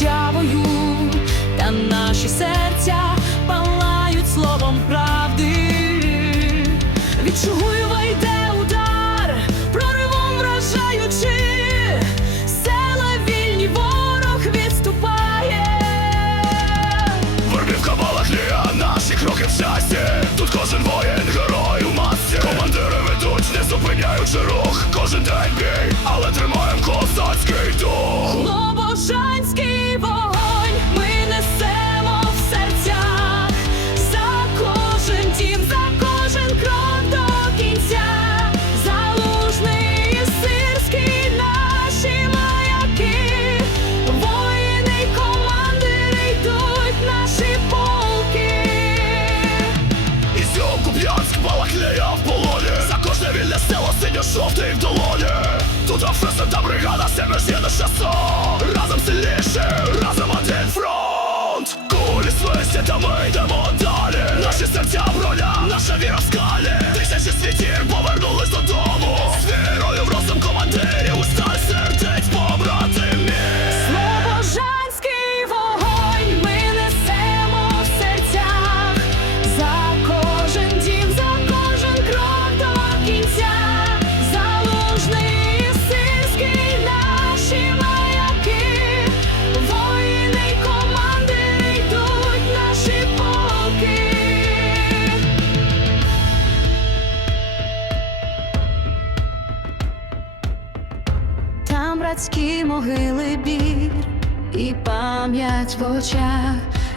життявою, та наші серця палають словом правди, відчую вийде удар, проривом вражаючи, села вільні ворог відступає, Вербівка кабала тлія, наші кроки в щасті. Тут кожен воїн, герой у масці Командири ведуть, не зупиняючи рух, кожен день бій, але тримаєм козацький. Село синьо-жовтий в долоні. Тут офеси та бригада, все ми ж є на часу Разом сильніше, разом один фронт. Кулі свистять, а ми йдемо далі. Наші серця броня, наша віра в скалі братські могили бір і пам'ять в очах,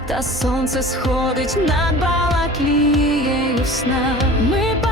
та сонце сходить над балаклією сна. Ми